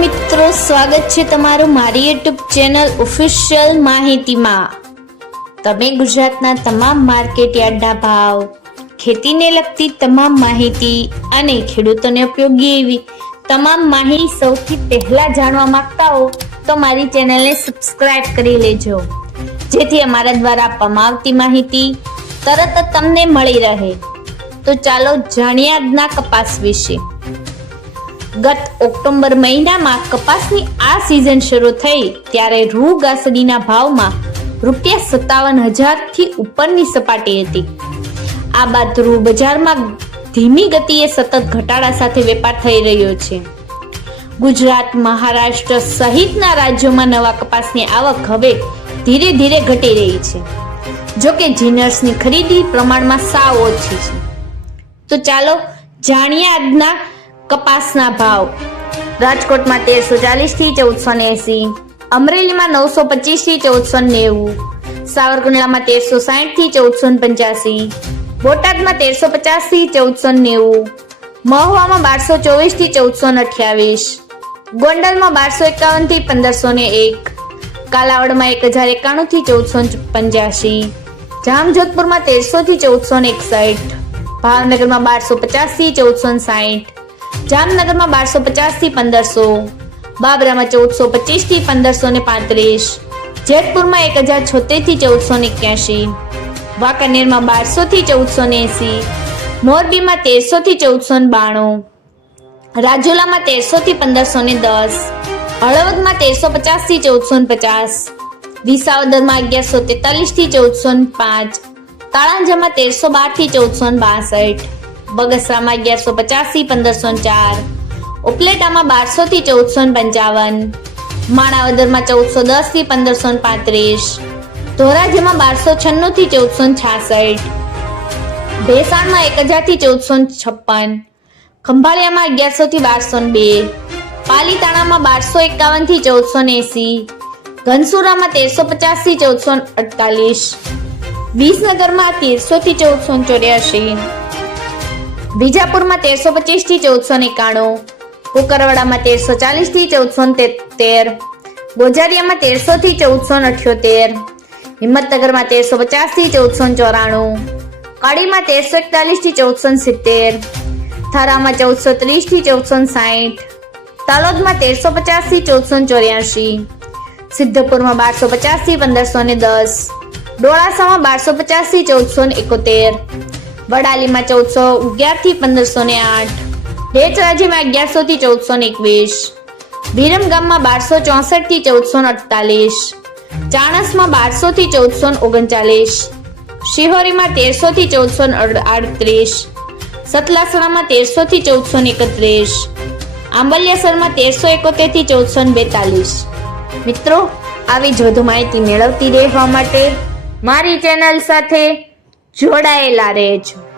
મિત્રો, સ્વાગત છે તમારું મારી યુટ્યુબ ચેનલ ઓફિશિયલ માહિતીમાં. તમે ગુજરાતના તમામ માર્કેટ યાર્ડના ભાવ, ખેતીને લગતી તમામ માહિતી અને ખેડૂતોને ઉપયોગી એવી તમામ માહિતી સૌથી પહેલા જાણવા માંગતા હો તો મારી ચેનલને સબસ્ક્રાઇબ કરી લેજો. જેથી અમારા દ્વારા આપવામાં આવતી માહિતી તરત તમને મળી રહે. તો ચાલો જાણ્યા આજના કપાસ વિશે. ગત ઓક્ટોબર મહિનામાં કપાસની આ સિઝન શરૂ થઈ, ત્યારે રૂ ગાસડીના ભાવમાં રૂપિયા સત્તાવન હજારથી ઉપરની સપાટી હતી. આ બાદ રૂ બજારમાં ધીમી ગતિએ સતત ઘટાડા સાથે વેપાર થઈ રહ્યો છે. ગુજરાત, મહારાષ્ટ્ર સહિતના રાજ્યોમાં નવા કપાસની આવક હવે ધીરે ધીરે ઘટી રહી છે. જોકે જીનર્સની ખરીદી પ્રમાણમાં સાવ ઓછી છે. તો ચાલો જાણીએ આજના કપાસના ભાવ. રાજકોટમાં તેરસો ચાલીસથી ચૌદસો ને એસી અમરેલીમાં નવસો પચીસથી ચૌદસો નેવું. સાવરકુંડલામાં તેરસો સાઠથી ચૌદસો પંચ્યાસી. બોટાદમાં તેરસો પચાસથી ચૌદસો નેવું. મહુવામાં બારસો ચોવીસથી ચૌદસો અઠ્યાવીસ. ગોંડલમાં બારસો એકાવનથી પંદરસો ને એક. કાલાવડમાં એક હજાર એકાણું થી ચૌદસો પંચ્યાસી. જામજોધપુરમાં તેરસો થી ચૌદસો ને એકસઠ. ભાવનગરમાં બારસો પચાસથી ચૌદસો સાઠ જામનગરમાં બારસો પચાસથી પંદરસો, બાબરામાં ચૌદસો પચીસથી પંદરસો ને પાંત્રીસ, જેતપુરમાં એક હજાર છોતેરથી ચૌદસો ને એક્યાસી વાંકાનેરમાં બારસો થી ચૌદસો ને એસી, મોરબીમાં તેરસો થી ચૌદસો ને બાણું, રાજુલામાં તેરસો થી પંદરસો ને દસ, હળવદમાં તેરસો પચાસથી ચૌદસો ને પચાસ, વિસાવદરમાં અગિયારસો તેતાલીસથી ચૌદસો ને પાંચ, તાળાંજામાં તેરસો બારથી ચૌદસો ને બાસઠ બગસરામાં અગિયારસો પચાસી પંદરસો ચાર. ઉપલેટામાં બારસો થી ચૌદસો પંચાવન. માણાવદરમાં ચૌદસો દસથી પંદરસો પાંત્રીસ. ધોરાજીમાં બારસો છન્નું થી ચૌદસો છાસઠ. ભેસાણમાં એક હજારથી ચૌદસો છપ્પન. ખંભાળિયામાં અગિયારસો થી બારસો બે. પાલીતાણામાં બારસો એકાવનથી ચૌદસો એસી. ઘનસુરામાં તેરસો પચાસથી ચૌદસો અડતાલીસ. વિસનગરમાં તેરસો થી ચૌદસો ચોર્યાસી. વિજાપુરમાં તેરસો પચીસથી ચૌદસો એકાણું. કુકરવાડામાં તેરસો ચાલીસથી ચૌદસો તેર. ગોજારિયામાં તેરસો થી ચૌદસો અઠ્યોતેર. હિંમતનગરમાં તેરસો પચાસથી ચૌદસો ચોરાણું. કાળીમાં તેરસો એકતાલીસથી ચૌદસો સિત્તેર. થરામાં ચૌદસો ત્રીસથી ચૌદસો સાઠ તાલોદમાં તેરસો પચાસથી ચૌદસો ચોર્યાસી સિદ્ધપુરમાં બારસો પચાસથી પંદરસો ને દસ. ડોળાસામાં બારસો પચાસથી ચૌદસો એકોતેર. વડાલીમાં ચૌદસો અગિયારથી પંદરસો ને આઠ. ઢેચરાજીમાં અગિયારસો થી ચૌદસો ને એકવીસ. વિરમગામમાં બારસો ચોસઠથી ચૌદસો ને અડતાલીસ. ચાણસમાં બારસો થી ચૌદસો ને ઓગણચાલીસ. શિહોરીમાં તેરસો થી ચૌદસો ને આડત્રીસ. સતલાસણામાં તેરસો થી ચૌદસો ને એકત્રીસ. આંબલિયાસરમાં તેરસો એકોતેરથી ચૌદસો ને બેતાલીસ. મિત્રો, આવી જ વધુ માહિતી મેળવતી રહેવા માટે મારી ચેનલ સાથે જોડાયેલા રહેજો.